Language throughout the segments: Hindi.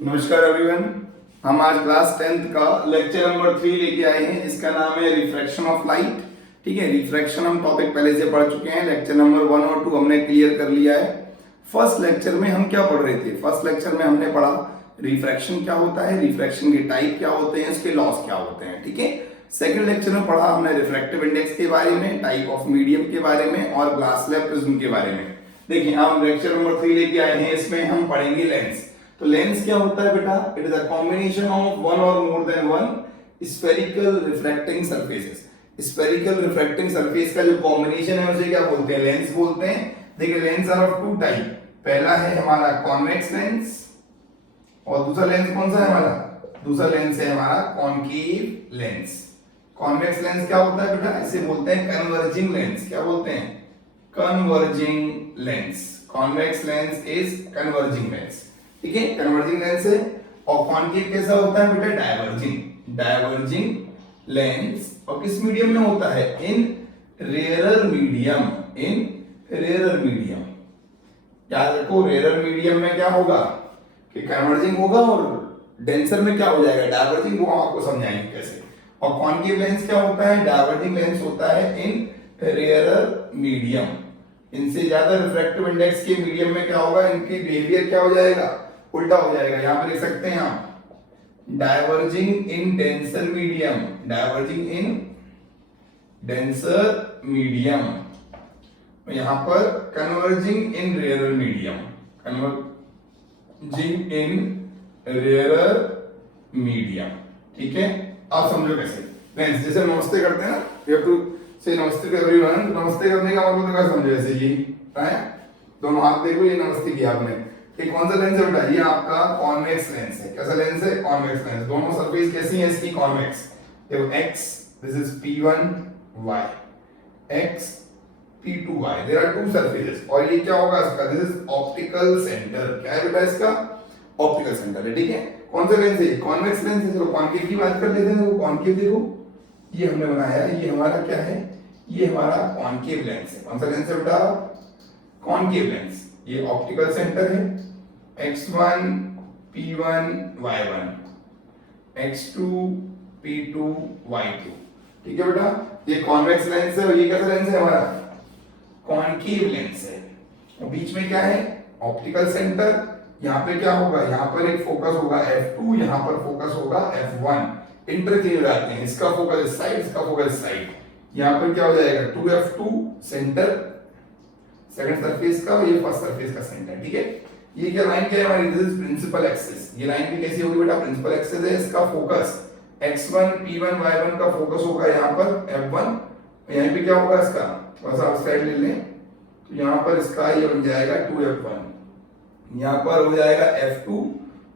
नमस्कार एवरीवन। हम आज क्लास 10th का लेक्चर नंबर 3 लेके आए हैं। इसका नाम है रिफ्रैक्शन ऑफ लाइट। ठीक है, रिफ्रैक्शन हम टॉपिक पहले से पढ़ चुके हैं। लेक्चर नंबर 1 और 2 हमने क्लियर कर लिया है। फर्स्ट लेक्चर में हम क्या पढ़ रहे थे? फर्स्ट लेक्चर में हमने पढ़ा रिफ्रैक्शन क्या होता है, रिफ्रैक्शन के टाइप क्या होते हैं, इसके लॉस क्या होते हैं। ठीक है, सेकंड लेक्चर में पढ़ा हमने रिफ्रैक्टिव इंडेक्स के बारे में, टाइप ऑफ मीडियम के बारे में और ग्लास स्लैब प्रिज्म के बारे में। देखिए, हम लेक्चर नंबर 3 लेके आए हैं। इसमें हम पढ़ेंगे लेंस। तो लेंस क्या होता है बेटा? It is a combination of one or more than one spherical reflecting surfaces. Spherical reflecting surface का जो कॉम्बिनेशन है उसे क्या बोलते हैं? लेंस बोलते हैं। देखिए, lens are of two type. पहला है हमारा कॉन्वेक्स लेंस और दूसरा लेंस कौन सा है हमारा? दूसरा लेंस है हमारा कॉनकेव लेंस। कॉन्वेक्स लेंस क्या होता है बेटा? इसे बोलते हैं कन्वर्जिंग लेंस। क्या बोलते हैं? Converging lens. Convex lens is converging lens. ठीक है, कन्वर्जिंग लेंस है। और कॉनकेव कैसा होता है बेटा? डायवर्जिंग। Diverging lens. और किस मीडियम में होता है? इन रेयरर मीडियम। इन रेयरर मीडियम। याद रखो, रेयरर मीडियम में क्या होगा कि कन्वर्जिंग होगा और डेंसर में क्या हो जाएगा? डायवर्जिंग। वो आपको समझाएंगे कैसे। और कॉनकेव लेंस क्या होता है? डायवर्जिंग लेंस होता है इन रेयरर मीडियम। इनसे ज्यादा रिफ्रैक्टिव इंडेक्स के मीडियम में क्या होगा? इनकी बिहेवियर क्या हो जाएगा? उल्टा हो जाएगा। यहां पर लिख सकते हैं आप डाइवर्जिंग इन डेंसर मीडियम। डाइवर्जिंग इन डेंसर मीडियम। यहां पर कन्वर्जिंग इन रेयरर मीडियम। कन्वर्जिंग इन रेयरर मीडियम। ठीक है, आप समझो कैसे। लेंस जैसे नमस्ते करते हैं ना, यू हैव टू से नमस्ते टू एवरीवन। नमस्ते करने का मतलब क्या समझो? ऐसे ये है, दोनों हाथ देखो, ये नमस्ते किया आपने। ये कौन सा लेंस है बेटा? ये आपका कॉन्वेक्स लेंस है। कैसा लेंस है? Convex lens. दोनों सरफेस कैसी है इसकी? कॉन्वेक्स। देखो x, this is p1 y, x p2 y। There are two surfaces. और ये क्या होगा इसका? This is optical centre. क्या है बेटा इसका? ऑप्टिकल सेंटर है। ठीक है, कौन सा लेंस है? कॉन्वेक्स लेंस है। चलो कॉनकेव की बात कर लेते हैं। देखो कॉनकेव, देखो ये हमने बनाया है। ये हमारा क्या है? ये हमारा कॉनकेव लेंस है। कौन सा लेंस है बेटा? Concave lens. ये ऑप्टिकल सेंटर है। x1 p1 y1, x2 p2 y2। ठीक है बेटा, ये कॉन्वेक्स लेंस है और ये कैसा लेंस है हमारा? कॉनकेव लेंस है। और बीच में क्या है? Optical centre. यहाँ पे क्या होगा? यहाँ पर एक फोकस होगा f2, यहाँ पर फोकस होगा f1। इंटरचेंज हो जाते हैं। इसका फोकस इस साइड, इसका फोकस इस साइड। यहाँ पर क्या हो जाएगा? 2f2 सेंटर सेकंड सरफेस का, और ये फर्स्ट सरफेस का सेंटर। ठीक है, ये क्या लाइन क्या है हमारी? This is principal axis. ये लाइन भी कैसी होगी बेटा? प्रिंसिपल एक्सिस है। इसका फोकस x1 p1 y1 का फोकस होगा यहाँ पर f1। यहाँ पे क्या होगा इसका? थोड़ा सा साइड ले लें तो यहाँ पर इसका ये बन जाएगा 2f1। यहाँ पर हो जाएगा f2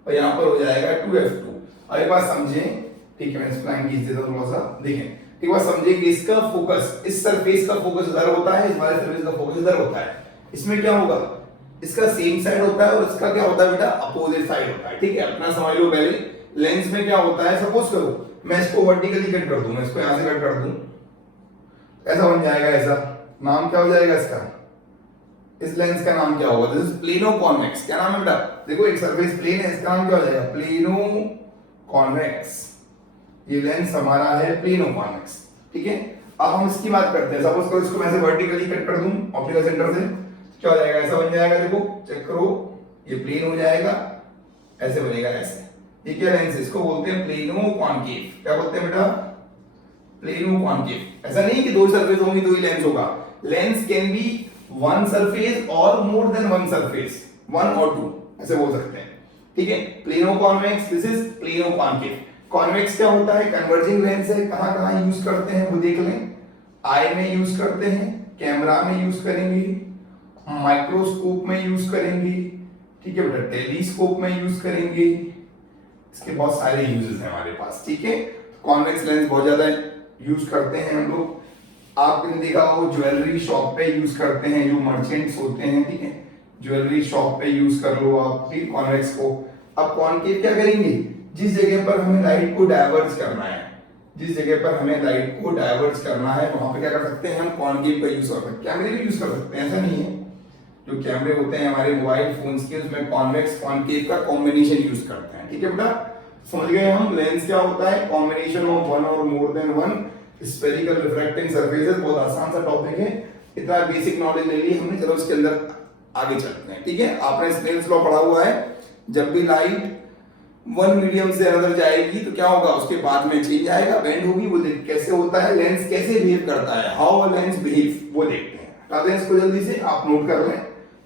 और यहाँ पर हो जाएगा 2f2। अब एक बात समझें। ठीक है, मैं इसको लाइन खींच देता हूँ थोड़ा सा। देखें, एक बात समझिए कि इसका फोकस, इस सरफेस का फोकस इधर होता है, इस वाले सरफेस का फोकस इधर होता है। इसमें क्या होगा? इसका सेम साइड होता है और इसका क्या होता है बेटा? अपोजिट साइड होता है। ठीक है, अपना समझ लो पहले। लेंस में क्या होता है? सपोज करो मैं इसको वर्टिकली कट कर दूं, मैं इसको यहां से कट कर दूं, ऐसा बन जाएगा। ऐसा नाम क्या हो जाएगा इसका? इस लेंस का नाम क्या होगा? This is plano convex. क्या नाम है बेटा? देखो एक सरफेस प्लेन है, इसका नाम क्या हो जाएगा? Plano convex. ये लेंस हमारा है प्लेनो कॉन्वेक्स। ठीक है, अब हम इसकी बात करते हैं। सपोज करो इसको मैं ऐसे वर्टिकली कट कर दूं ऑप्टिकल सेंटर से, क्या हो जाएगा? ऐसा बन जाएगा। देखो चेक करो, ये प्लेन हो जाएगा, ऐसे बनेगा ऐसे। ये क्या लेंस है? इसको बोलते हैं प्लेनो कॉनकेव। क्या बोलते हैं बेटा? Plano concave. ऐसा नहीं कि दो सरफेस होंगी तो ही लेंस होगा। Lens can be one surface or more than one surface, one or two, ऐसे बोल सकते हैं। ठीक है, plano convex, this is plano concave. Convex क्या होता है? कन्वर्जिंग लेंस है। कहां कहां यूज करते हैं वो देख लें। आई में यूज करते हैं, कैमरा में यूज करेंगे, माइक्रोस्कोप में यूज करेंगे। ठीक है बेटा, टेलीस्कोप में यूज करेंगे। इसके बहुत सारे यूजेस हैं हमारे पास। ठीक है, कॉन्वेक्स लेंस बहुत ज्यादा यूज करते हैं हम लोग। आपने देखा हो ज्वेलरी शॉप पे यूज करते हैं, जो मर्चेंट्स होते हैं। ठीक है, ज्वेलरी शॉप पे यूज कर लो आप भी कॉन्वेक्स को। अब कॉनकेव क्या करेंगे? जिस जगह पर हमें लाइट को डाइवर्ज करना है, जिस जगह पर हमें लाइट को डाइवर्ज करना है, वहां पे क्या कर सकते हैं? हम कॉनकेव का यूज कर सकते हैं। कैमरे भी यूज कर सकते हैं, ऐसा नहीं है। जो कैमरे होते हैं हमारे मोबाइल फोन्स के, उसमें कॉन्वेक्स कॉनकेव का कॉम्बिनेशन यूज करते हैं। ठीक है बेटा, समझ गए हम। लेंस क्या होता है? Combination of one or more than one spherical refracting surfaces. बहुत आसान सा टॉपिक है, इतना बेसिक नॉलेज ले ली हमने। चलो इसके अंदर आगे चलते हैं। ठीक है, आपने स्नेल्स लॉ पढ़ा हुआ है, जब भी लाइट वन मीडियम से अनदर जाएगी तो क्या होगा, उसके बाद में चेंज आएगा, बेंड होगी। वो कैसे होता है, लेंस कैसे बिहेव करता है, हाउ अ लेंस बिहेव, वो देखते हैं। हटाते हैं इसको जल्दी से, आप नोट कर लें,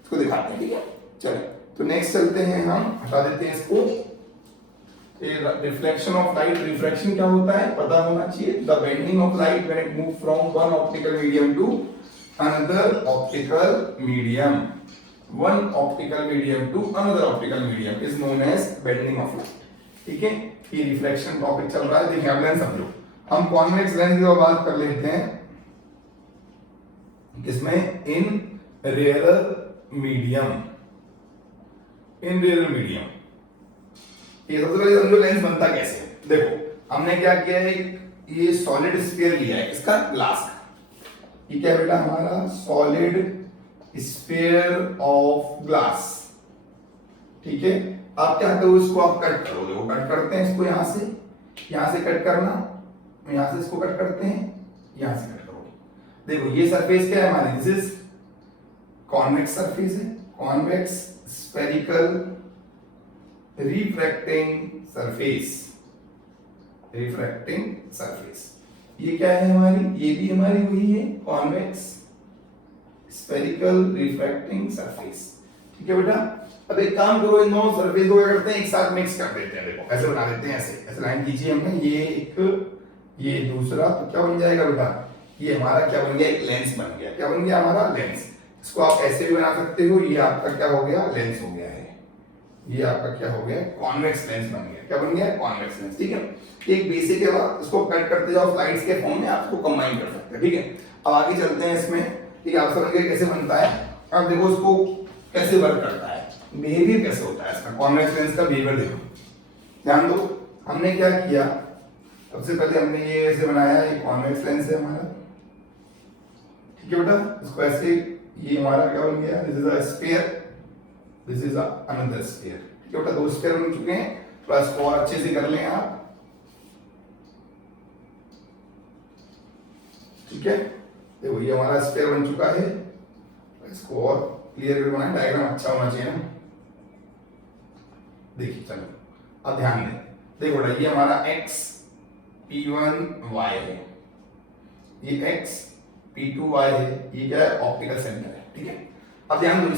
इसको दिखाते हैं। ठीक है, चलें तो नेक्स्ट चलते हैं हम, हटा देते हैं इसको। रिफ्लेक्शन ऑफ लाइट, रिफ्रैक्शन क्या होता है पता होना चाहिए। The bending of light when it move from one optical medium to another optical medium, one optical medium to another optical medium is known as bending of light. ठीक है, ये रिफ्लेक्शन टॉपिक चल रहा है। देखिए अब लेंस समझो, हम कॉन्वेक्स लेंस की बात कर लेते हैं, किसमें, इन रेयरर मीडियम, इन रेयरर मीडियम। ये सबसे पहले समझो लेंस बनता कैसे है। देखो हमने क्या किया है, ये सॉलिड स्फीयर लिया है, इसका ग्लास का। ये क्या है बेटा, हमारा सॉलिड स्फीयर ऑफ ग्लास। ठीक है, आप क्या करो, इसको आप कट करो। देखो कट करते हैं इसको, यहां से कट करना, यहां से इसको कट करते हैं, यहां से कट करो। देखो ये सरफेस क्या है हमारी, दिस इज कॉन्वेक्स सरफेस है, convex spherical refracting surface, refracting surface. ये क्या है हमारी, ये भी हमारी वही है, कॉन्वेक्स स्फेरिकल रिफ्रैक्टिंग सरफेस। ठीक है बेटा, अब एक काम करो, इन दोनों सरफेस को क्या करते हैं, एक साथ मिक्स कर देते हैं। देखो ऐसे बना देते हैं, ऐसे लाइन खींची हमने, ये एक, ये दूसरा, तो क्या बन जाएगा बेटा, ये हमारा क्या बन गया, एक लेंस बन गया। क्या बन गया हमारा, लेंस। इसको आप ऐसे भी बना सकते हो, ये आपका क्या हो गया, लेंस हो गया है। ये आपका क्या हो गया, कॉन्वेक्स लेंस बन गया। क्या बन गया, कॉन्वेक्स लेंस। ठीक है, एक बेसिक है, इसको कट करते जाओ स्लाइड्स के फॉर्म में, आप इसको कंबाइन कर सकते हैं। ठीक है, अब आगे चलते हैं इसमें। ठीक है, आप समझ गए कैसे बनता है। अब देखो इसको कैसे वर्क करता है, बिहेवियर कैसे होता है इसका, कॉन्वेक्स लेंस का बिहेवियर देखो, ध्यान दो। हमने क्या किया, सबसे पहले हमने ये ऐसे बनाया, ये कॉन्वेक्स लेंस है हमारा। ठीक है बेटा, इसको ऐसे, ये हमारा क्या बन गया, this is a sphere, this is another sphere. ठीक है बेटा, दो स्फीयर बन चुके हैं। प्लस को और अच्छे से कर लें आप। ठीक है, देखो ये हमारा स्फीयर बन चुका है। इसको और क्लियर कर बनाए, डायग्राम अच्छा होना चाहिए ना। देखिए चलो अब ध्यान दें, देखो बेटा ये हमारा x p1 y है, ये x p2 y है, ये क्या है, ऑप्टिकल सेंटर है। ठीक है, अब ध्यान दो,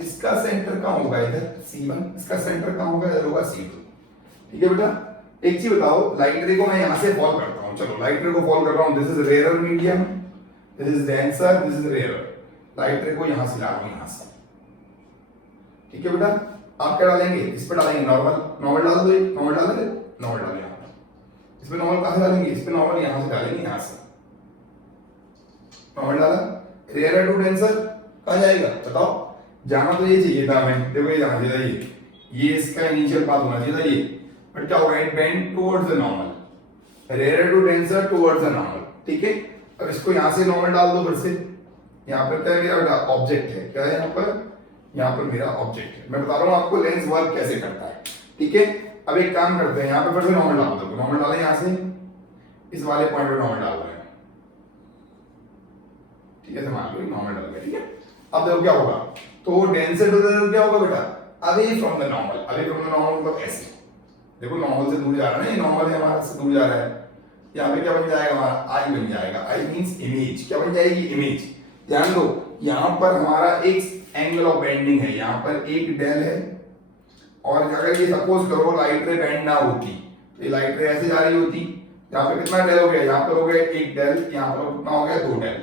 इसका सेंटर कहाँ होगा, इधर C1, इसका सेंटर कहाँ होगा, इधर होगा C2। ठीक है बेटा, एक चीज बताओ, लाइट रे को मैं यहां से फॉल करता हूं। चलो लाइट रे को फॉल कर रहा हूं, this is rarer medium, this is denser, this is rarer. Light रे को यहां से ला रहा हूं, यहां से। ठीक है बेटा, आप क्या डालेंगे, इस पे डालेंगे नॉर्मल, नॉर्मल डाल दो, नॉर्मल डाल दे, नॉर्मल डाल यहां पर। इस पे नॉर्मल कहां से डालेंगे, इस पे नॉर्मल यहां से डालेंगे, यहां से नॉर्मल डाला। रेयरर टू डेंसर कहां जाएगा बताओ, जाना तो ये चाहिए था हमें, देखो ये जाना चाहिए, ये इसका इनिशियल पाथ होना चाहिए था ये, बट क्या होगा, it bend towards the normal, rarer to denser towards the normal. ठीक है, अब इसको यहां से नॉर्मल डाल दो फिर से। यहां पर क्या है मेरा बेटा, ऑब्जेक्ट है, क्या है यहां पर मेरा ऑब्जेक्ट है। मैं बता रहा हूं आपको लेंस वर्क कैसे करता है। ठीक है, अब एक काम करते हैं, यहां पे फिर से नॉर्मल डाल दो, नॉर्मल डालें यहां से, इस वाले पॉइंट पे नॉर्मल डाल रहे हैं। ठीक है, मान लो नॉर्मल डाल गया। ठीक है, अब देखो क्या होगा, तो डेंसर टू डेंसर क्या होगा बेटा, away from the normal, away from the normal मतलब ऐसे, देखो नॉर्मल से दूर जा रहा है ना, ये नॉर्मल है हमारा, से दूर जा रहा है। यहाँ पे क्या बन जाएगा हमारा, आई बन जाएगा, आई मींस इमेज। क्या बन जाएगी, इमेज। ध्यान दो, यहाँ पर हमारा एक एंगल ऑफ बेंडिंग है, यहाँ पर एक डेल है, और अगर ये सपोज करो लाइट रे बेंड ना होती, तो ये लाइट रे ऐसे जा रही होती, यहाँ पे कितना डेल हो गया, यहाँ पर हो गया एक डेल, यहाँ पर कितना हो गया, दो डेल।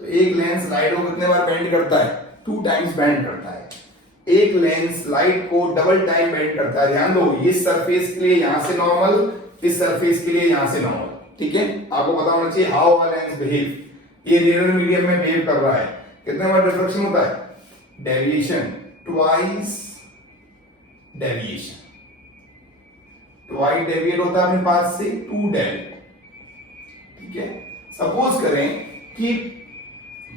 तो एक लेंस लाइट को कितने बार बेंड करता है, 2 टाइम्स बेंड करता है। एक लेंस लाइट को डबल टाइम बेंड करता है। ध्यान दो, इस सरफेस के लिए यहां से नॉर्मल, इस सरफेस के लिए यहां से नॉर्मल। ठीक है, आपको पता होना चाहिए हाउ अ लेंस बिहेव। ये रेयर मीडियम में बिहेव कर रहा है, कितने बार डिफ्रैक्शन होता है, deviation, twice deviation, twice deviate होता है अपने पास से 2 डेल। ठीक है, सपोज करें कि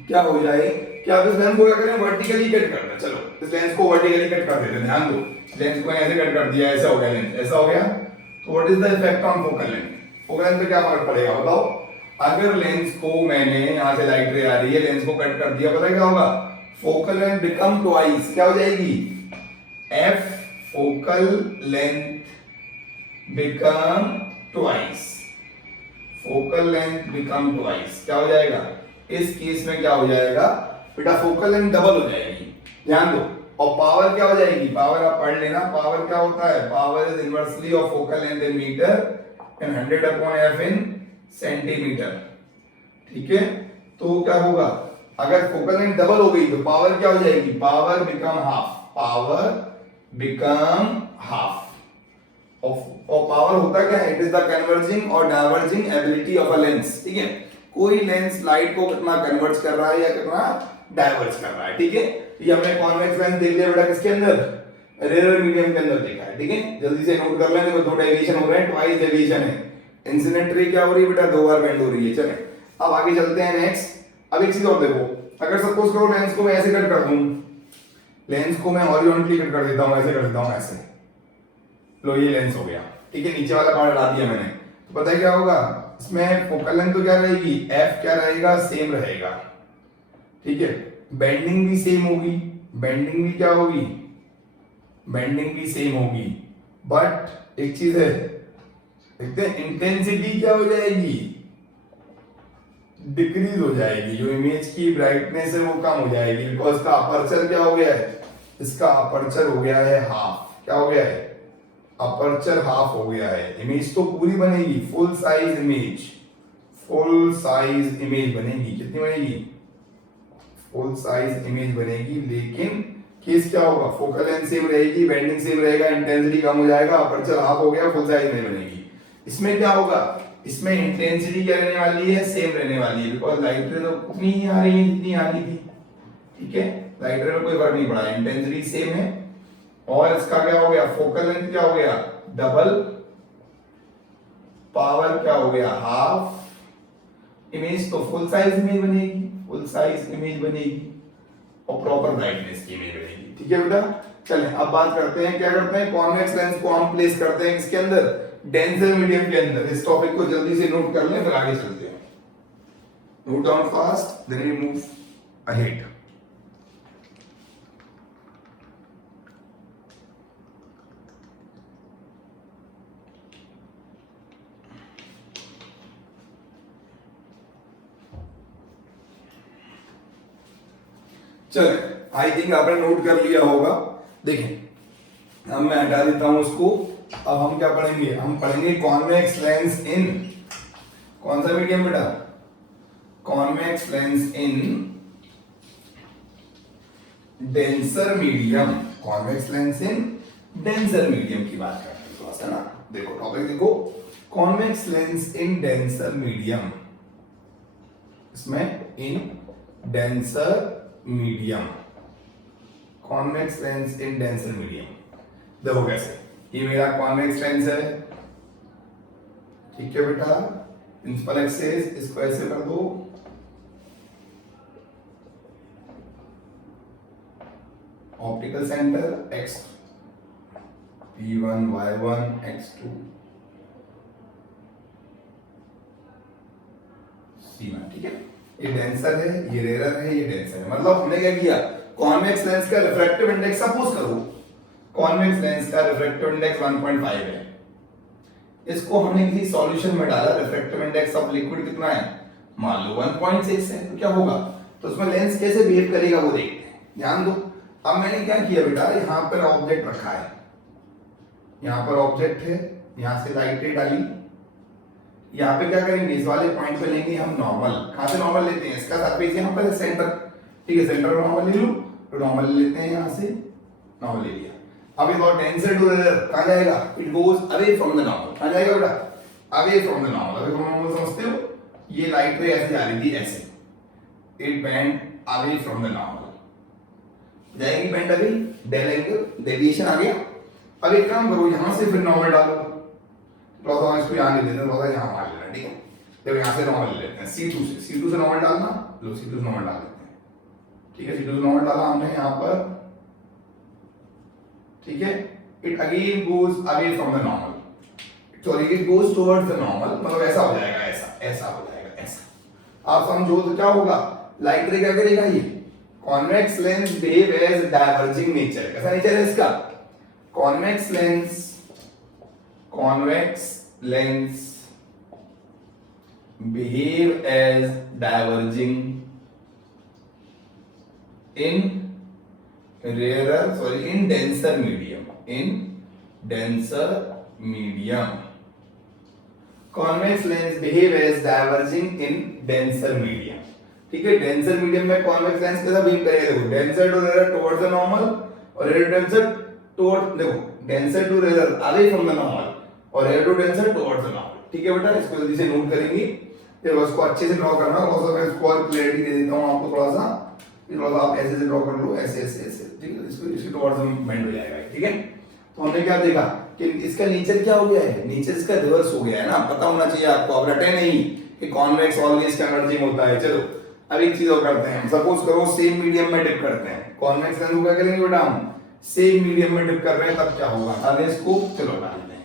क्या हो जाए, कि आप इस लेंस को क्या करें, वर्टिकली कट करना। चलो इस लेंस को वर्टिकली कट कर देते हैं, ध्यान दो, लेंस को ऐसे कट कर दिया, ऐसा हो गया लेंस, ऐसा हो गया, तो what is the effect on focal length? Focal length पे क्या फर्क पड़ेगा बताओ? अगर लेंस को मैंने यहां से लाइट रे आ रही है, लेंस को कट कर दिया, पता है क्या होगा? फोकल लेंथ बिकम ट्वाइस, क्या हो जाएगी? F focal length become twice, focal length become twice, क्या हो जाएगा? इस केस में क्या हो जाएगा बेटा? फोकल लेंथ डबल हो जाएगी, ध्यान दो। और पावर क्या हो जाएगी? पावर आप पढ़ लेना, पावर क्या होता है? Power is inversely of focal length in metre and 100 upon F in centimetre, ठीक है? तो क्या होगा, अगर फोकल लेंथ डबल हो गई तो पावर क्या हो जाएगी? Power become half, power become half. और पावर होता क्या है? इट इज द कन्वर्जिंग और diverging ability of a lens, ठीक है? कोई लेंस लाइट को कितना कन्वर्ज कर रहा है या कितना डाइवर्ज कर रहा है, ठीक है? ये हमने कॉन्वेक्स लेंस देख लिया बेटा, किसके अंदर? रेयर मीडियम के अंदर देखा है, ठीक है? जल्दी से नोट कर लें, देखो दो डेविएशन हो रहे हैं, ट्वाइस डेविएशन है। इंसिडेंट रे क्या हो रही है बेटा? दो बार बेंड हो रही है। चले अब आगे चलते हैं नेक्स्ट। अब एक चीज और देखो, अगर सपोज करो लेंस को मैं ऐसे कट कर दूं, लेंस को मैं हॉरिजॉन्टली कट कर देता हूं, ऐसे कर देता हूं, ऐसे, लो ये लेंस हो गया, ठीक है? नीचे वाला पार्ट हटा दिया मैंने, तो पता है क्या होगा? इसमें फोकल लेंथ तो क्या रहेगी? एफ क्या रहेगा? सेम रहेगा, ठीक है? बेंडिंग भी सेम होगी, बेंडिंग भी क्या होगी? बेंडिंग भी सेम होगी, बट एक चीज है, देखते हैं इंटेंसिटी क्या हो जाएगी? डिक्रीज हो जाएगी, जो इमेज की ब्राइटनेस है वो कम हो जाएगी, बिकॉज इसका अपर्चर क्या हो गया है? इसका अपर्चर हो गया है हाफ, क्या हो गया है? अपर्चर हाफ हो गया है। इमेज तो पूरी बनेगी, full size image, full size image बनेगी, कितनी बनेगी? फुल साइज इमेज बनेगी, लेकिन केस क्या होगा? फोकल लेंथ सेम रहेगी, बेंडिंग सेम रहेगा, इंटेंसिटी कम हो जाएगा, अपर्चर हाफ हो गया, फुल साइज नहीं बनेगी। इसमें क्या होगा? इसमें इंटेंसिटी क्या रहने वाली है? सेम रहने वाली है, बिकॉज लाइट रे तो उतनी ही आ रही है जितनी आ रही थी, ठीक है? लाइट रे में कोई फर्क नहीं पड़ा, इंटेंसिटी सेम है। और इसका क्या हो गया? फोकल लेंथ क्या हो गया? डबल, पावर क्या हो गया? हाफ, इमेज तो फुल साइज इमेज बनेगी, फुल साइज इमेज बनेगी, और प्रॉपर ब्राइटनेस की इमेज बनेगी, ठीक है बेटा? चलें अब बात करते हैं, क्या करते हैं? कॉन्वेक्स लेंस को हम प्लेस करते हैं किसके अंदर? डेंसर मीडियम के अंदर। इस टॉपिक को जल्दी से नोट कर लें, फिर आगे चलते हैं। Note down fast, then we move ahead. चले, आई थिंक आपने नोट कर लिया होगा। देखें, अब मैं हटा देता हूं उसको। अब हम क्या पढ़ेंगे? हम पढ़ेंगे कॉन्वेक्स लेंस इन, कौन सा मीडियम बेटा? Convex lens in denser medium, convex lens in denser medium की बात करते हैं थोड़ा सा ना। देखो टॉपिक देखो, convex lens in denser medium, इसमें in denser medium, convex lens in denser medium. देखो कैसे, ये मेरा कॉन्वेक्स लेंस है, ठीक है बेटा? प्रिंसिपल एक्सिस, इसको ऐसे कर दो, optical centre x p1 y1 x2 c1, ठीक है? ये डेंसर है, ये रेयर है, ये डेंसर है। मतलब हमने क्या किया? कॉन्वेक्स लेंस का रिफ्रैक्टिव इंडेक्स, सपोज करो कॉन्वेक्स लेंस का रिफ्रैक्टिव इंडेक्स 1.5 है, इसको हमने किसी सॉल्यूशन में डाला, रिफ्रैक्टिव इंडेक्स ऑफ लिक्विड कितना है? मान लो 1.6 है, तो क्या होगा? तो उसमें लेंस कैसे बिहेव करेगा वो देखते हैं, ध्यान दो। अब मैंने क्या किया बेटा, यहां पर ऑब्जेक्ट रखा है, यहां पर ऑब्जेक्ट है, यहां से लाइट रे डाली, यहाँ पे क्या करेंगे? इस वाले पॉइंट पे लेंगे हम नॉर्मल। कहां से नॉर्मल लेते हैं? इसका सरफेस यहाँ पर सेंटर, ठीक है? सेंटर में नॉर्मल ले लो, तो नॉर्मल ले लेते हैं, यहाँ से नॉर्मल ले लिया। अब ये डेंसर टू रेयर कहां जाएगा? It goes away from the normal. कहां जाएगा बेटा? Away from the normal. Away from normal समझते हो? ये लाइट रे ऐसे जा रही थी, ऐसे, it bend away from the normal, जाएगी बेंड अवे, डेल एंगल डेविएशन आ गया। अब एक काम करो, यहां से फिर नॉर्मल डालो, थोड़ा सा इसको यहाँ ले लेते हैं, थोड़ा सा यहाँ मार लेना, ठीक है? देखो यहाँ से नॉर्मल ले लेते हैं, C2 से नॉर्मल डालना, लो C2 से नॉर्मल डाल देते हैं, ठीक है, C2 नॉर्मल डाला हमने यहाँ पर, ठीक है। It again goes away from the normal, sorry it goes towards the normal, मतलब ऐसा हो जाएगा, ऐसा हो जाएगा, ऐसा। आप समझो तो क्या होगा, लाइट रे क्या करेगा, ये convex lens behave as diverging nature. कैसा नेचर है इसका, convex lens behave as diverging in denser medium, convex lens behave as diverging in denser medium, ठीक है। डेंसर मीडियम में कॉन्वेक्स लेंस कैसा बिहेव करेगा, देखो denser to rare towards the normal और रेयर डेंसर टुवर्ड्स, देखो denser to rare away from the normal और rare to denser towards the normal, ठीक है बेटा। इसको जल्दी से नोट करेंगे, देखो इसको अच्छे से ड्रॉ करना, और मैं इसको और क्लैरिटी दे देता हूं आपको थोड़ा सा, आप ऐसे से ड्रॉ कर लो, ऐसे, ठीक है। इसको टुवर्ड्स बेंड हो जाएगा, ठीक है। तो हमने क्या देखा कि इसका नेचर क्या हो गया है, नेचर इसका रिवर्स हो गया है ना, पता होना चाहिए आपको, अब रटे नहीं कि कॉन्वेक्स ऑलवेज कन्वर्जिंग होता है। चलो अब एक चीज और करते हैं, सपोज करो सेम मीडियम में डिप करते हैं, कॉन्वेक्स लेंस को क्या करेंगे बेटा, हम सेम मीडियम में डिप कर रहे हैं, तब क्या होगा, अब इसको चलो डालते हैं,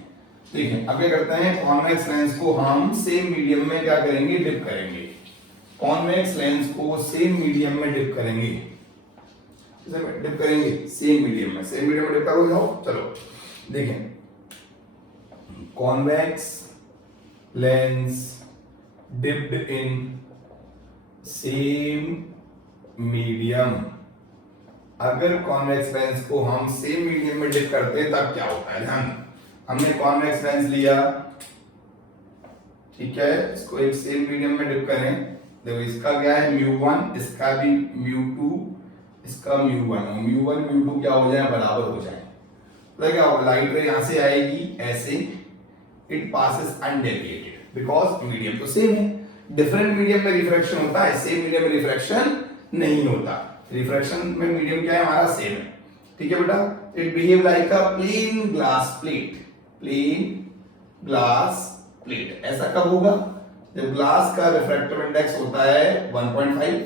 ठीक है। अब क्या करते हैं, कॉन्वेक्स लेंस को हम सेम मीडियम में क्या करेंगे, डिप करेंगे, कॉन्वेक्स लेंस को सेम मीडियम में डिप करेंगे, डिप करेंगे सेम मीडियम में डिप करो जाओ। चलो देखें, convex lens dipped in same medium, अगर कॉन्वेक्स लेंस को हम सेम मीडियम में डिप करते हैं तब क्या होता है, ध्यान, हमने कॉन्वेक्स लेंस लिया, ठीक है, इसको एक सेम मीडियम में डिप करें, देखो इसका क्या है μ1, इसका भी μ2, इसका μ1, μ1 μ2 क्या हो जाए, बराबर हो जाए, तो क्या होगा, लाइट रे यहां से आएगी ऐसे, it passes undeviated because medium तो सेम है। डिफरेंट मीडियम में रिफ्रैक्शन होता है, सेम मीडियम में रिफ्रैक्शन नहीं होता, रिफ्रैक्शन में मीडियम क्या है हमारा, सेम है, ठीक है बेटा। It behave like a plane glass plate, ऐसा कब होगा, जब ग्लास का रिफ्रैक्टिव इंडेक्स होता है 1.5,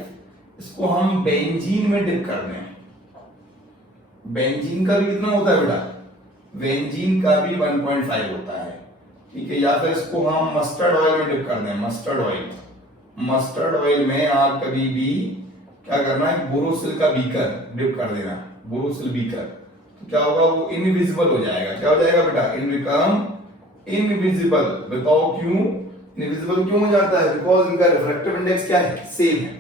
इसको हम बेंजीन में डिप कर दें, बेंजीन का भी कितना होता है बेटा, बेंजीन का भी 1.5 होता है, ठीक है। या फिर इसको हम मस्टर्ड ऑयल में डिप कर दें, मस्टर्ड ऑयल में आप कभी भी क्या करना है, बोरोसिल का बीकर डिप कर देना, बोरोसिल बीकर, तो क्या होगा, वो इनविजिबल हो जाएगा, क्या हो जाएगा बेटा, इट बिकम इनविजिबल। बताओ क्यों इनविजिबल क्यों हो जाता है, बिकॉज इनका रिफ्रैक्टिव इंडेक्स क्या है, सेम है,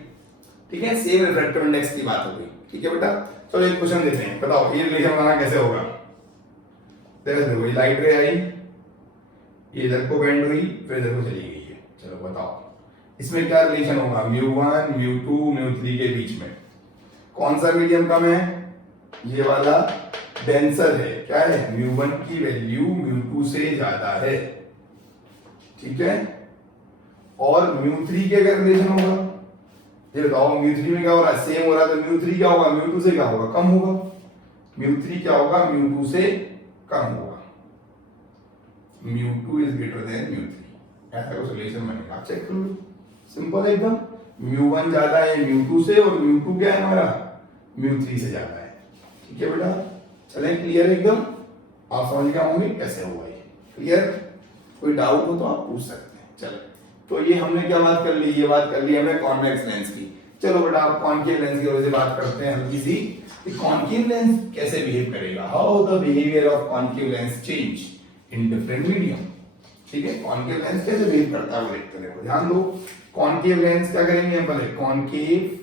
ठीक है, सेम रिफ्रैक्टिव इंडेक्स की बात हो गई, ठीक है बेटा। चलो एक क्वेश्चन देते हैं, बताओ ये रिलेशन बनाना कैसे होगा। देखो ये लाइट रे आई, ये इधर को बेंड हुई, फिर इधर को चली गई है, चलो बताओ इसमें क्या रिलेशन होगा, μ1 μ2 μ3 के बीच में कौन सा मीडियम कम है, ये वाला डेंसर है, क्या है, μ1 की वैल्यू μ2 से ज्यादा है, ठीक है। और μ3 के अगर रिलेशन होगा, ये बताओ μ3 में क्या हो रहा है, सेम हो रहा है, तो μ3 क्या होगा, μ2 से क्या होगा, कम होगा, μ3 क्या होगा, μ2 से कम होगा, μ2 इज ग्रेटर देन μ3, ऐसा कुछ रिलेशन बनेगा, आप चेक कर लो, सिंपल एकदम, μ1 ज्यादा है μ2 से और μ2 क्या है हमारा, μ3 से ज्यादा है, ठीक है बेटा। चलें क्लियर एकदम, आप समझ गए होंगे कैसे हुआ ये, क्लियर, कोई डाउट हो तो आप पूछ सकते हैं। चलो तो ये हमने क्या बात कर ली, ये बात कर ली हमने कॉन्वेक्स लेंस की। चलो बेटा आप कॉन्केव लेंस की वजह से बात करते हैं हल्की सी, कि कॉन्केव लेंस कैसे बिहेव करेगा, how the behaviour of concave lens change in different medium, ठीक है। कॉन्केव लेंस कैसे बिहेव करता है वो देखते हैं, ध्यान दो। कॉन्केव लेंस क्या करेंगे हम पहले, concave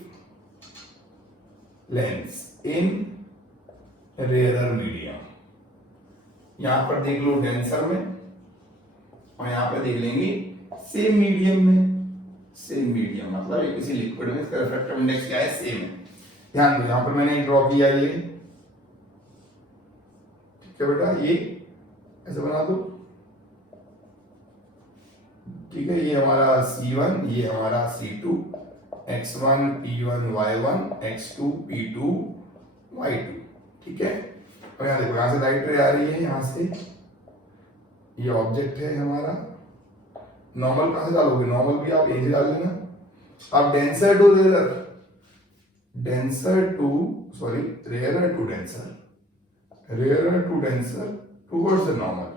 lens in rarer medium, यहां पर देख लो डेंसर में, और यहां पर देख लेंगे सेम मीडियम में, सेम मीडियम मतलब ये किसी लिक्विड में इसका रिफ्रैक्टिव इंडेक्स क्या है, सेम है। ध्यान दो यहां पर मैंने एक ड्रॉ किया ये, ठीक है बेटा, ये ऐसे बना दो, ठीक है, ये हमारा C1, ये हमारा C2, X1 P1 Y1 X2 P2 Y2, ठीक है। और यहाँ देखो यहाँ से लाइट रे आ रही है, यहाँ से ये ऑब्जेक्ट है हमारा, नॉर्मल कहां से डालोगे, नॉर्मल भी आप एज डाल लेना। अब denser to rarer, denser to sorry rarer to denser towards the normal,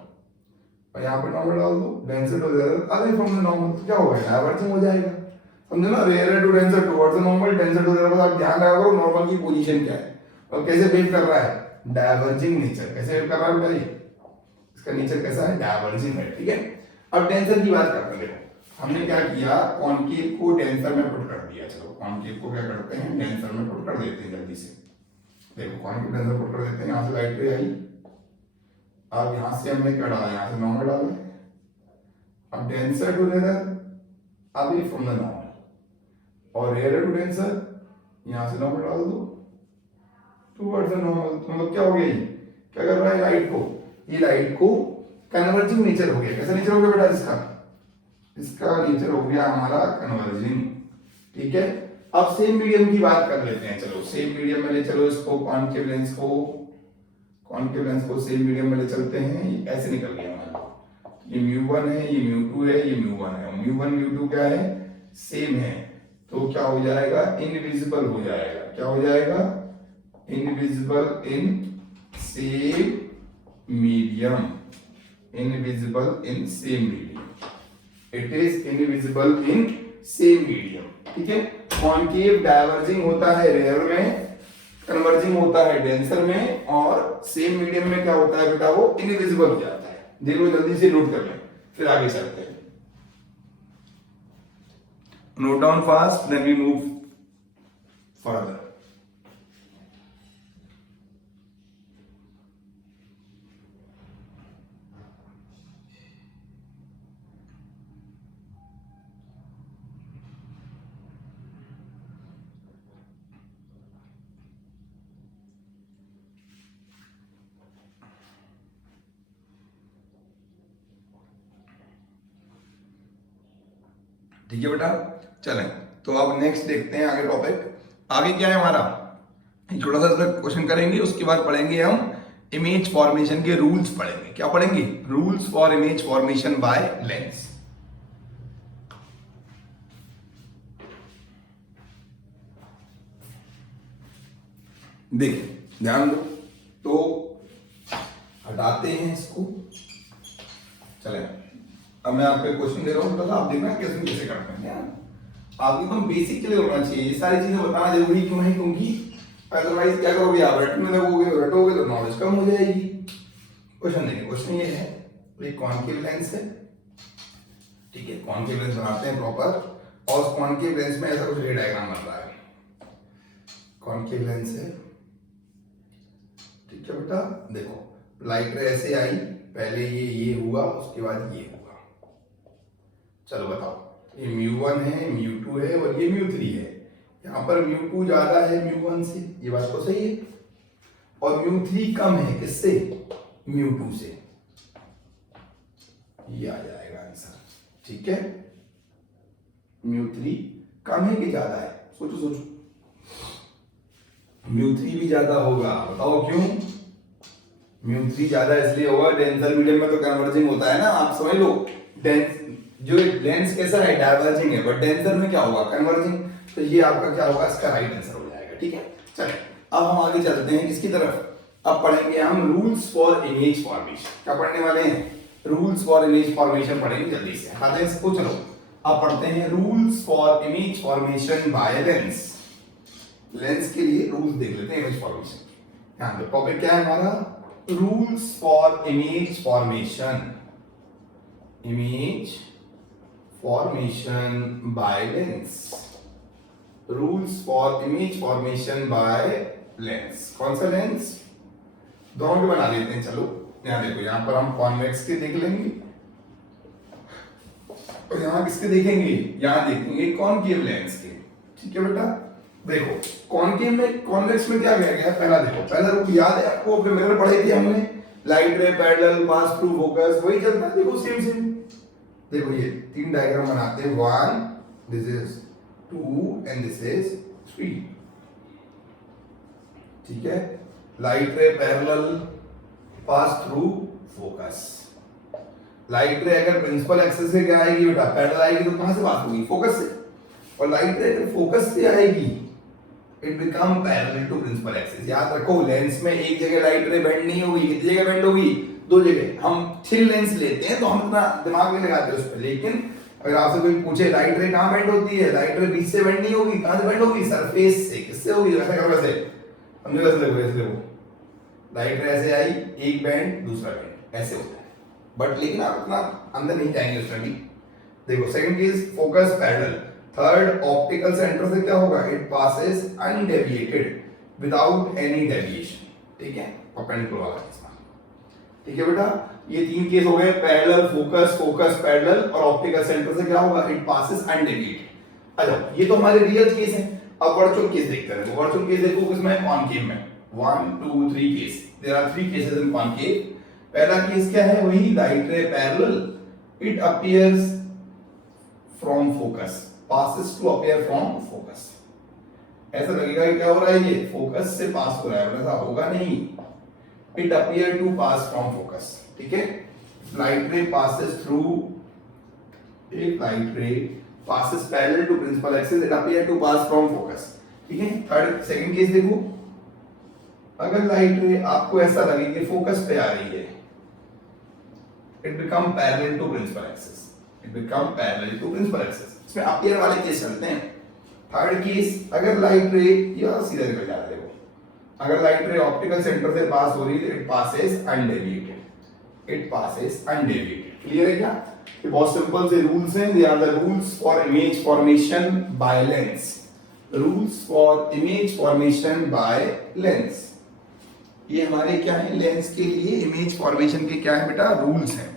और यहाँ पे नॉर्मल डाल दो, denser to rarer away from the normal, क्या होगा डाइवर्जिंग हो जाएगा, समझे ना, rarer to denser towards the normal, denser to rarer, आप ध्यान रखा करो नॉर्मल की पोजीशन क्या है और कैसे बिहेव कर रहा है, डाइवर्जिंग नेचर, कैसे बिहेव कर रहा है बेटा, इसका नेचर कैसा है, डाइवर्जिंग है, ठीक है। अब डेंसर की बात करते हैं, देखो हमने क्या किया, कॉनकेव को डेंसर में पुट कर दिया, चलो कॉनकेव को क्या करते हैं, डेंसर में पुट कर देते हैं जल्दी से, देखो कॉनकेव डेंसर पुट कर देते हैं, यहाँ से लाइट रे आई, अब यहाँ से हमने क्या डाला, यहाँ से नॉर्मल डाला, अब denser to rarer away from the normal, और रेयरर टू डेंसर यहाँ से नॉर्मल डाल दो टुवर्ड्स द नॉर्मल, तो मतलब क्या हो गया, ये क्या कर रहा है लाइट को, ये लाइट को कन्वर्जिंग नेचर हो गया, कैसा नेचर हो गया बेटा इसका, इसका नेचर हो गया हमारा कन्वर्जिंग, ठीक है। अब सेम मीडियम की बात कर लेते हैं, चलो सेम मीडियम में ले चलो इसको, कॉनकेव लेंस को सेम मीडियम में ले चलते हैं, ऐसे निकल गया हमारा, ये म्यू1 है, ये म्यू2 है, ये म्यू1 है, म्यू1 म्यू2 क्या है, सेम है, तो क्या हो जाएगा, इनविजिबल हो जाएगा, क्या हो जाएगा, invisible in same medium, invisible in same medium, it is invisible in same medium, ठीक है। कॉनकेव डाइवर्जिंग होता है रेयर में, कन्वर्जिंग होता है डेंसर में, और सेम मीडियम में क्या होता है बेटा, वो इनविजिबल हो जाता है, देखो जल्दी से नोट कर लें, फिर आगे चलते हैं, note down fast then we move further. ठीक है बेटा, चलें तो अब नेक्स्ट देखते हैं आगे टॉपिक, आगे क्या है हमारा, छोटा सा क्वेश्चन करेंगे, उसके बाद पढ़ेंगे हम इमेज फॉर्मेशन के रूल्स पढ़ेंगे, क्या पढ़ेंगे, rules for image formation by lens. देखिए ध्यान दो, तो हटाते हैं इसको, चले अब मैं आपको क्वेश्चन दे रहा हूं, तो आप देखना क्वेश्चन कैसे करते हैं, आपको एकदम बेसिक के लिए होना चाहिए, ये सारी चीजें बताना जरूरी क्यों है, क्योंकि अदरवाइज क्या करोगे आप, रटने रटोगे तो नॉलेज कम हो जाएगी। क्वेश्चन देखिए, क्वेश्चन ये है, ये कॉनकेव लेंस है, ठीक है, कॉनकेव लेंस बनाते हैं प्रॉपर, और उस कॉनकेव लेंस में ऐसा कुछ रे डायग्राम बन रहा है, कॉनकेव लेंस है, ठीक है बेटा, देखो लाइट रे ऐसे आई, पहले ये हुआ, उसके बाद ये हुआ, चलो बताओ, ये म्यू1 है, म्यू2 है, और ये म्यू3 है, यहाँ पर म्यू2 ज्यादा है म्यू1 से, ये बात तो सही है, और म्यू3 कम है किससे, म्यू2 से, ये आ जाएगा आंसर, ठीक है, म्यू3 कम है कि ज्यादा है, सोचो सोचो, म्यू3 भी ज्यादा होगा, बताओ क्यों, म्यू3 ज्यादा इसलिए होगा, डेंसर मीडियम में तो कन्वर्जिंग होता है ना, आप समझ लो, डेंस जो लेंस कैसा है, डाइवर्जिंग है, बट डेंसर में क्या होगा, कन्वर्जिंग, तो ये आपका क्या होगा, इसका राइट आंसर हो जाएगा, ठीक है। चलिए अब हम आगे चलते हैं किसकी तरफ, अब पढ़ेंगे हम रूल्स फॉर इमेज फॉर्मेशन, क्या पढ़ने वाले हैं, रूल्स फॉर इमेज फॉर्मेशन पढ़ेंगे, जल्दी से हटाते हैं इसको, चलो अब पढ़ते हैं rules for image formation by lens, lens के लिए रूल्स देख लेते हैं इमेज फॉर्मेशन, यहाँ पे टॉपिक क्या है हमारा, rules for image formation, image formation by lens, rules for image formation by lens, कौन सा लेंस, दोनों के बना लेते हैं, चलो यहाँ देखो, यहाँ पर हम कॉन्वेक्स के देख लेंगे, और यहाँ किसके देखेंगे, यहाँ देखेंगे कॉनकेव लेंस के, ठीक है बेटा। देखो कॉनकेव में, कॉन्वेक्स में क्या किया गया, पहला देखो, पहला रूल याद है आपको, अपने मेरे पढ़े थे हमने, light ray, parallel, pass through, focus, वही चलता है, देखो सेम सेम, देखो ये तीन डायग्राम बनाते हैं, 1 this is 2 and this is 3, ठीक है, light ray, parallel, pass through, focus, light रे अगर प्रिंसिपल एक्सिस से क्या आएगी बेटा, पैरेलल आएगी, तो कहां से पास होगी, फोकस से, और लाइट रे अगर फोकस से आएगी it become parallel to principal axis. याद रखो लेंस में एक जगह लाइट रे बेंड नहीं होगी, कितनी जगह बेंड होगी, दो जगह। हम थिन लेंस लेते हैं तो हम इतना दिमाग नहीं लगाते उस पर, लेकिन अगर आपसे कोई पूछे लाइट रे कहाँ बेंड होती है, लाइट रे बीच से बेंड नहीं होगी, कहाँ से बेंड होगी, सरफेस से। किससे होगी, वैसे करो, वैसे समझो, वैसे देखो, ऐसे देखो, लाइट रे ऐसे आई, एक बेंड दूसरा बेंड, ऐसे होता है। बट लेकिन आप इतना अंदर नहीं जाएंगे उसमें भी। देखो second case focus parallel. Third optical centre से क्या होगा, it passes undeviated without any deviation, ठीक है, परपेंडिकुलर वाला केस। ठीक है बेटा, ये तीन केस हो गए, पैरेलल, फोकस, फोकस पैरेलल, और ऑप्टिकल सेंटर से क्या होगा, इट पासेस अनडेविएटेड। अच्छा ये तो हमारे रियल केस है। अब वर्चुअल केस देखते हैं। वर्चुअल केस देखो किसमें, कॉनकेव में। 1 2 3 case, there are 3 cases in concave. पहला केस क्या है, वही light ray parallel, it appears from focus, passes to appear from focus। ऐसा लगेगा कि क्या हो रहा है, ये फोकस से पास हो रहा है, ऐसा होगा नहीं। It appear to pass from focus, ठीक है। Light ray passes through, एक light ray passes parallel to principal axis, it appear to pass from focus, ठीक है। थर्ड सेकंड केस देखो, अगर लाइट रे आपको ऐसा लगे कि फोकस पे आ रही है, it become parallel to principal axis, it become parallel to principal axis। इसमें अपीयर वाले केस चलते हैं। थर्ड केस, अगर लाइट रे या सीधा निकल जा रहा है, देखो अगर लाइट रे ऑप्टिकल सेंटर से पास हो रही है, it passes undeviated, it passes undeviated. Clear है क्या, ये बहुत सिंपल से रूल्स हैं। They are the rules for image formation by lens, rules for image formation by lens. ये हमारे क्या है, लेंस के लिए इमेज फॉर्मेशन के क्या है बेटा, रूल्स हैं,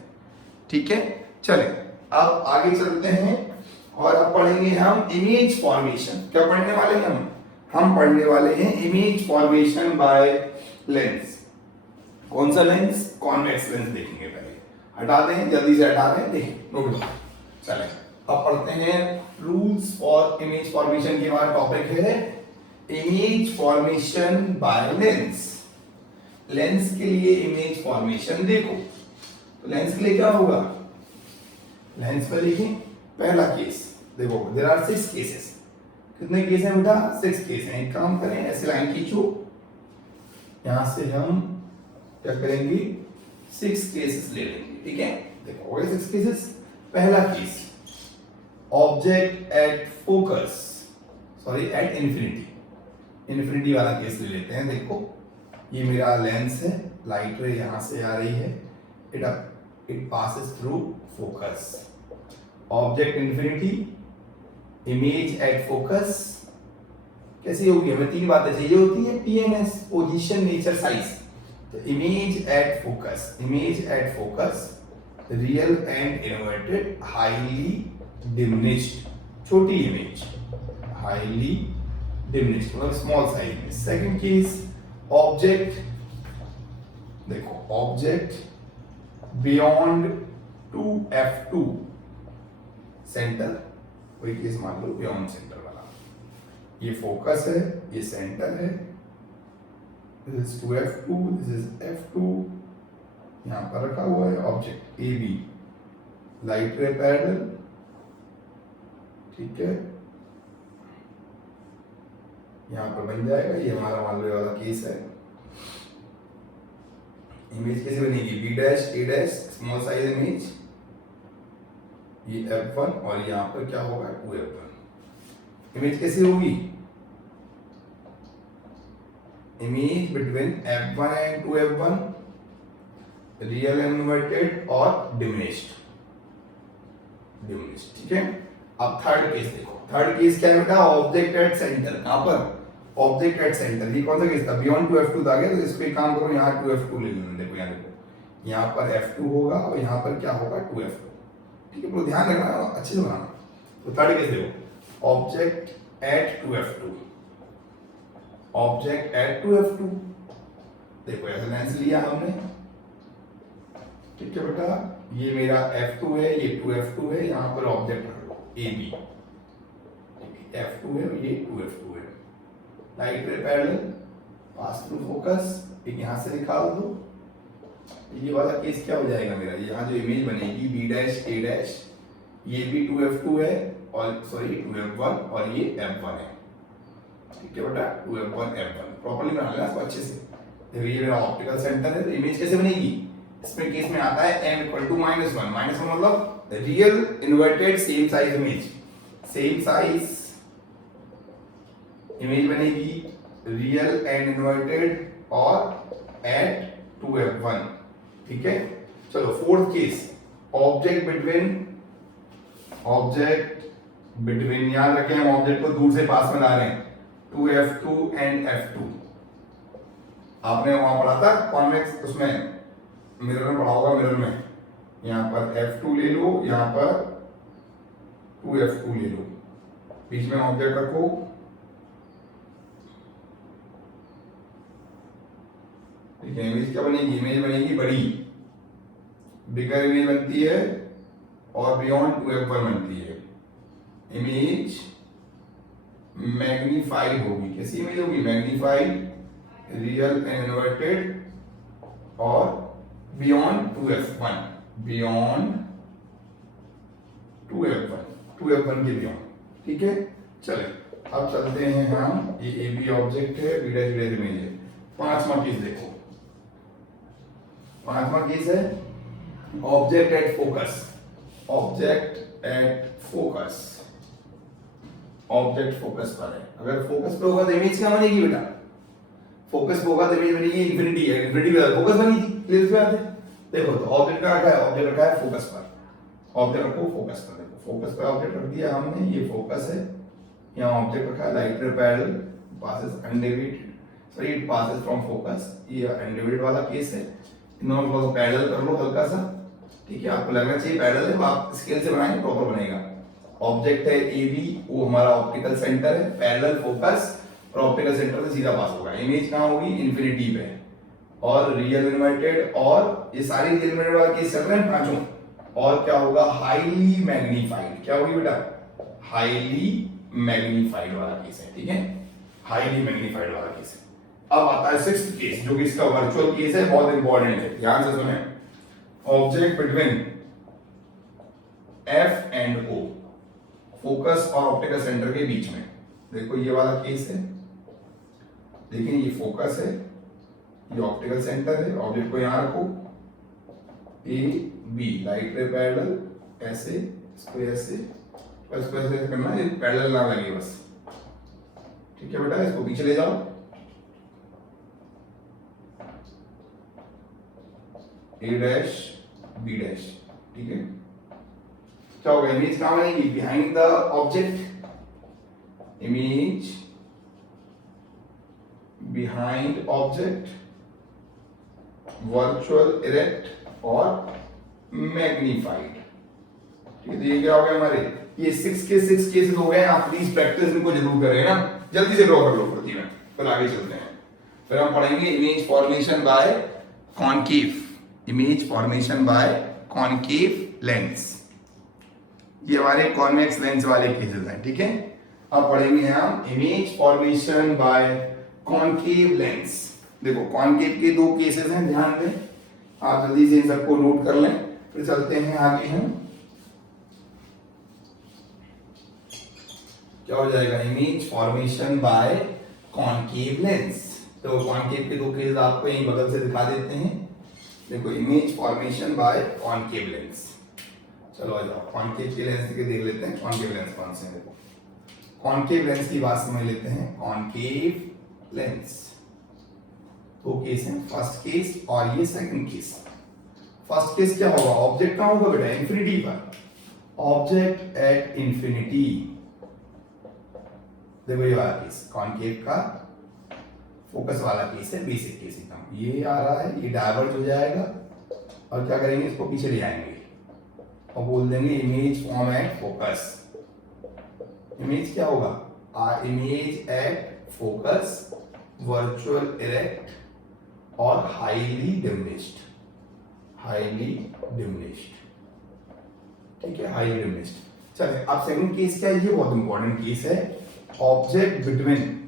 ठीक है। चले अब आगे चलते हैं और अब पढ़ेंगे हम इमेज फॉर्मेशन। क्या पढ़ने वाले हैं हम पढ़ने वाले हैं इमेज फॉर्मेशन बाय लेंस। कौन सा लेंस, कॉन्वेक्स लेंस देखेंगे पहले। हटा दें, जल्दी से हटा दें, देखिए नोट लो। चलें अब पढ़ते हैं रूल्स फॉर इमेज फॉर्मेशन के हमारा टॉपिक है image formation by lens. Lens के लिए इमेज फॉर्मेशन देखो, तो लेंस के लिए क्या होगा, लेंस पर लिखें पहला केस। देखो देयर आर 6 केसेस। कितने केस हैं बेटा, 6 केस हैं। एक काम करें, ऐसे लाइन खींचो, यहां से हम क्या करेंगे, 6 केसेस ले लेंगे, ठीक है। देखो हो गए 6 केसेस। पहला case, object at focus, sorry at infinity, infinity वाला केस ले लेते हैं। देखो ये मेरा लेंस है, लाइट रे यहां से आ रही है, it passes through focus, object infinity, image at focus. कैसी होगी, हमें 3 बातें चाहिए होती है, पीएनएस, पोजीशन, नेचर, साइज। तो image at focus, image at focus, real and inverted, highly diminished, छोटी इमेज, हाईली डिमिनिश्ड मतलब स्मॉल साइज में। सेकंड केस, ऑब्जेक्ट, देखो ऑब्जेक्ट बियॉन्ड 2f2 सेंटर, कोई केस मान लो बियॉन्ड सेंटर वाला, ये फोकस है, ये सेंटर है, this is 2f2, this is f2, यहां पर रखा हुआ है object AB, light ray parallel, ठीक है, यहां पर बन जाएगा। ये हमारा मान लो वाला केस है। इमेज कैसे बनेगी, B dash A dash small size image, ये F1 और यहां पर क्या होगा 2F1। इमेज कैसी होगी, image between F1 and 2F1, real inverted और डिमिनिश्ड, ठीक है। अब थर्ड केस देखो, थर्ड केस क्या है बेटा, ऑब्जेक्ट एट सेंटर। कहां पर, ऑब्जेक्ट एट सेंटर। ये कौन सा केस था, बियॉन्ड 2f2 था, तो इस पे काम करो, यहाँ 2f2 ले लेना। देखो यहाँ देखो, यहाँ पर f2 होगा और यहाँ पर क्या होगा 2f2, ठीक है। तो ध्यान रखना, अच्छे से बनाना। तो थर्ड केस देखो, object at 2f2, object at 2f2, देखो ऐसा लेंस लिया हमने, ठीक है बेटा। ये मेरा f2 है, ये 2f2 है, यहाँ पर ऑब्जेक्ट रख लो AB, f2 है, ये 2f2 है, light ray parallel, pass through focus, एक यहां से निकाल दो। ये वाला केस क्या हो जाएगा मेरा, यहाँ जो इमेज बनेगी B डैश A डैश, ये भी 2f2 है और सॉरी 2f1 और ये f1 है। ठीक है बेटा, 2f1 f1 प्रॉपर्ली बना लेना इसको अच्छे से। देखो ये मेरा ऑप्टिकल सेंटर है, तो इमेज कैसे बनेगी, इसमें केस में आता है m इक्वल टू -1, -1 मतलब real inverted same size image, same size image बनेगी रियल एंड इन्वर्टेड और एट 2f1, ठीक है। चलो फोर्थ केस, ऑब्जेक्ट बिटवीन याद रखें हम ऑब्जेक्ट को दूर से पास में ला रहे हैं, 2f2 एंड f2। आपने वहां पढ़ा था कॉन्वेक्स, उसमें मिरर में पढ़ा होगा, मिरर में यहां पर f2 ले लो, यहां पर 2f2 ले लो, बीच में ऑब्जेक्ट रखो, ठीक है। इमेज क्या बनेगी, इमेज बनेगी बड़ी, बिगर इमेज बनती है और बियॉन्ड 2f1 बनती है। इमेज मैग्नीफाइड होगी, कैसी इमेज होगी, मैग्नीफाइड, रियल एंड इन्वर्टेड और बियॉन्ड 2f1, बियॉन्ड 2f1 के बियॉन्ड, ठीक है। चले अब चलते हैं हम, ये ए बी ऑब्जेक्ट है, बी डैश इमेज है। पांचवा केस देखो, पांचवा केस है object at focus, object at focus, object focus पर है। अगर फोकस पे होगा तो इमेज क्या बनेगी बेटा, फोकस पे होगा तो इमेज बनेगी इंफिनिटी है, इंफिनिटी पे फोकस बनेगी, क्लियर सी बात है। देखो तो ऑब्जेक्ट का रखा है, ऑब्जेक्ट रखा है फोकस पर, ऑब्जेक्ट रखो फोकस पर, देखो फोकस पर ऑब्जेक्ट रख दिया हमने, ये फोकस है, यहाँ ऑब्जेक्ट रखा है, light ray parallel passes undeviated, sorry it passes from focus, ये अनडेविएटेड वाला केस है। इन दोनों को पैरेलल कर लो हल्का सा, ठीक है। आपको लगना चाहिए पैरेलल है, तो आप स्केल से बनाएंगे प्रॉपर बनेगा। ऑब्जेक्ट है ए बी, वो हमारा ऑप्टिकल सेंटर है, पैरेलल फोकस और ऑप्टिकल सेंटर से सीधा पास होगा। इमेज कहाँ होगी, इन्फिनिटी पे, और रियल इन्वर्टेड, और ये सारी रियल इन्वर्टेड वाला केस चल रहे हैं पांचों। और क्या होगा, हाईली मैग्नीफाइड, क्या होगी बेटा, हाईली मैग्नीफाइड वाला केस है, ठीक है, हाईली मैग्नीफाइड वाला केस है। अब आता है सिक्स्थ केस, जो कि इसका वर्चुअल केस है, बहुत इंपॉर्टेंट है, ध्यान से सुने। Object between F and O, focus और ऑप्टिकल सेंटर के बीच में, देखो ये वाला केस है, देखिए ये फोकस है, ये ऑप्टिकल सेंटर है, ऑब्जेक्ट को यहां रखो, A B light ray parallel, ऐसे इसको ऐसे, इसको ऐसे करना है, पैरेलल ना लगे बस, ठीक है बेटा। इसको पीछे ले जाओ, ए डैश बी डैश, ठीक है। क्या होगा, इमेज कहां बनेगी, behind the object, image behind object, virtual erect और मैग्नीफाइड, ठीक है। ये क्या हो गया हमारे, ये 6 केसेस हो गए। आप प्लीज प्रैक्टिस इनको जरूर करें ना, जल्दी से ड्रॉ कर लो प्रति में, फिर आगे चलते हैं। फिर हम पढ़ेंगे image formation bye concave, image formation bye concave lens, ये हमारे कॉन्वेक्स लेंस वाले केसेस हैं, ठीक है। अब पढ़ेंगे हम image formation bye concave lens. देखो कॉनकेव के दो केसेस हैं, ध्यान दें, आप जल्दी से इन सबको नोट कर लें, फिर चलते हैं आगे हम। क्या हो जाएगा, image formation bye concave lens. तो कॉनकेव के दो केसेस आपको यहीं बगल से दिखा देते हैं। देखो image formation bye concave lens, चलो आ जाओ कॉनकेव के लेंस के देख लेते हैं। कॉनकेव लेंस कौन से हैं, देखो कॉनकेव लेंस की बात समझ लेते हैं। कॉनकेव लेंस दो केस हैं, फर्स्ट केस और ये सेकंड केस। फर्स्ट केस क्या होगा, ऑब्जेक्ट कहां होगा बेटा, इंफिनिटी पर, ऑब्जेक्ट एट इंफिनिटी। देखो ये वाला केस कॉनकेव का फोकस वाला केस है, बेसिक केस एकदम। ये आ रहा है, ये डाइवर्ज हो जाएगा और क्या करेंगे, इसको पीछे ले आएंगे और बोल देंगे image form at focus. Image क्या होगा, image at focus, virtual erect और हाईली डिमिनिश्ड, हाईली डिमिनिश्ड, ठीक है, हाईली डिमिनिश्ड। चलिए अब सेकंड केस क्या है, ये बहुत इंपॉर्टेंट केस है, ऑब्जेक्ट बिटवीन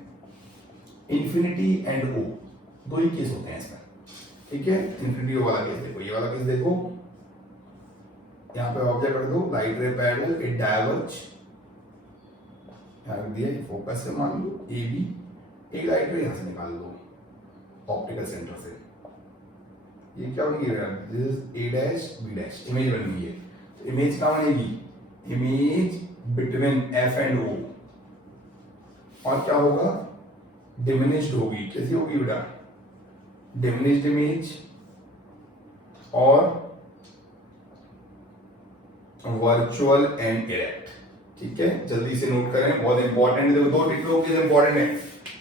इंफिनिटी एंड ओ। दो ही केस होते हैं इसमें, ठीक है। इंफिनिटी वाला केस देखो, ये वाला केस देखो, यहां पे ऑब्जेक्ट रख दो, light ray parallel, it diverge, यहाँ रख दिया, फोकस से मान लो ए बी, एक डायरेक्टर यहाँ से निकाल लो ऑप्टिकल सेंटर से, ये क्या बन गया, this is A dash B dash, image बन गई है। तो इमेज क्या बनेगी, image between F and O, और क्या होगा, डिमिनिश्ड होगी, कैसी होगी बेटा, डिमिनिश्ड इमेज और वर्चुअल एंड इरेक्ट। ठीक है, जल्दी से नोट करें, बहुत इंपॉर्टेंट है, दो टिकटों के इंपॉर्टेंट है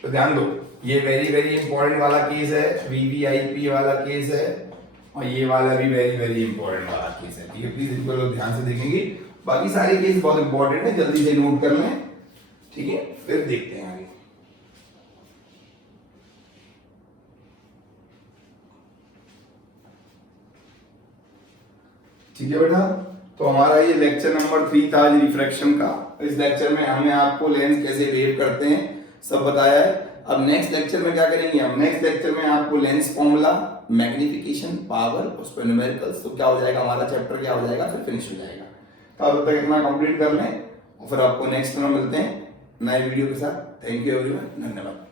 तो ध्यान दो। ये वेरी वेरी इंपॉर्टेंट वाला केस है, वीवीआईपी वाला केस है, और ये वाला भी वेरी वेरी इंपॉर्टेंट वाला केस है। ठीक है, प्लीज इनको लोग ध्यान से देखेंगे, बाकी सारे केस बहुत इंपॉर्टेंट है, जल्दी से नोट कर लें। ठीक है, फिर देखते हैं आगे। ठीक है बेटा, तो हमारा ये लेक्चर नंबर 3 था आज रिफ्रैक्शन का। इस लेक्चर में हमने आपको लेंस कैसे वेव करते हैं सब बताया है। अब नेक्स्ट लेक्चर में क्या करेंगे हम, नेक्स्ट लेक्चर में आपको लेंस फॉर्मूला, मैग्निफिकेशन, पावर, उस पर न्यूमेरिकल्स, तो क्या हो जाएगा हमारा चैप्टर, क्या हो जाएगा, फिर फिनिश हो जाएगा। तो अब तक इतना कंप्लीट कर लें और फिर आपको नेक्स्ट में मिलते हैं नए वीडियो के साथ। थैंक यू एवरीवन, धन्यवाद।